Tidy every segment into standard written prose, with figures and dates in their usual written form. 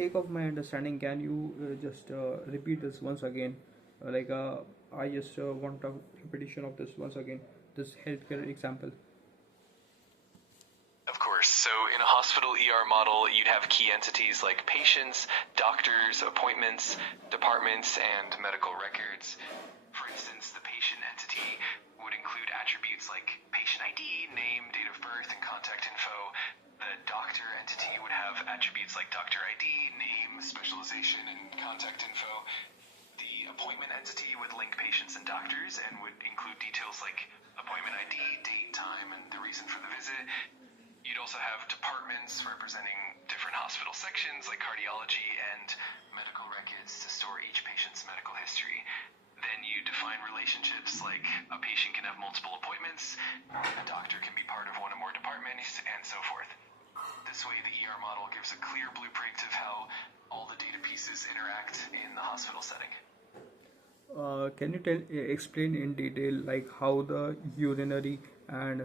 sake of my understanding, can you just repeat this once again? I just want a repetition of this once again. This healthcare example. Of course. So in a hospital ER model, you'd have key entities like patients, doctors, appointments, departments, and medical records. For instance, the patient entity would include attributes like patient ID, name, date of birth, and contact info. The doctor entity would have attributes like doctor ID, name, specialization, and contact info. The appointment entity would link patients and doctors and would include details like appointment ID, date, time, and the reason for the visit. You'd also have departments representing different hospital sections like cardiology and medical records to store each patient's medical history. Then you define relationships like a patient can have multiple appointments, a doctor can be part of one or more departments, and so forth. This way, the ER model gives a clear blueprint of how all the data pieces interact in the hospital setting. Can you explain in detail like how the urinary and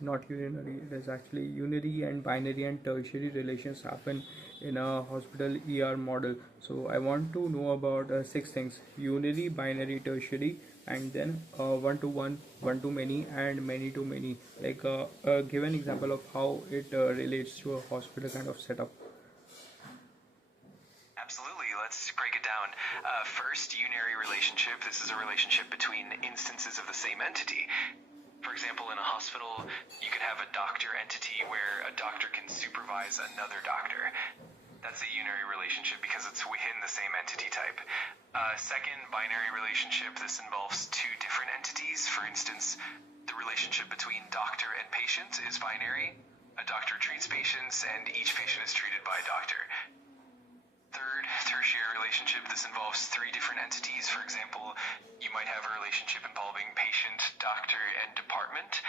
not urinary, it is actually unary and binary and tertiary relations happen in a hospital ER model? So I want to know about six things: unary, binary, tertiary, and then one to one, one to many, and many to many. Give an example of how it relates to a hospital kind of setup. Absolutely. Let's break it down. First, unary relationship. This is a relationship between instances of the same entity. For example, in a hospital, you could have a doctor entity where a doctor can supervise another doctor. That's a unary relationship because it's within the same entity type. Second, binary relationship. This involves two different entities. For instance, the relationship between doctor and patient is binary. A doctor treats patients, and each patient is treated by a doctor. Third, tertiary relationship. This involves three different entities. For example, you might have a relationship involving patient, doctor, and department.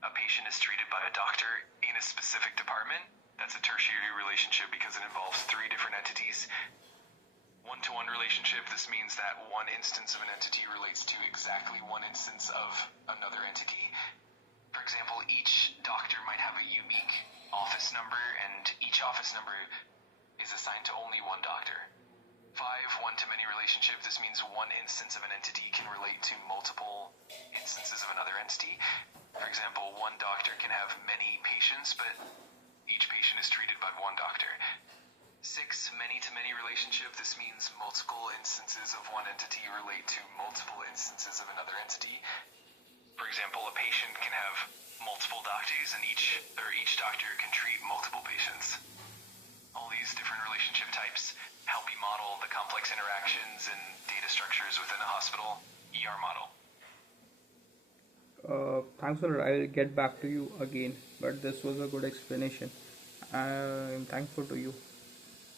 A patient is treated by a doctor in a specific department. That's a tertiary relationship because it involves three different entities. One-to-one relationship. This means that one instance of an entity relates to exactly one instance of another entity. For example, each doctor might have a unique office number, and each office number is assigned to only one doctor. 5, one-to-many relationship. This means one instance of an entity can relate to multiple instances of another entity. For example, one doctor can have many patients, but each patient is treated by one doctor. 6, many-to-many relationship. This means multiple instances of one entity relate to multiple instances of another entity. For example, a patient can have multiple doctors, and each doctor can treat multiple patients. All these different relationship types help you model the complex interactions and data structures within a hospital ER model. Thanks a lot. I'll get back to you again, but this was a good explanation. I'm thankful to you.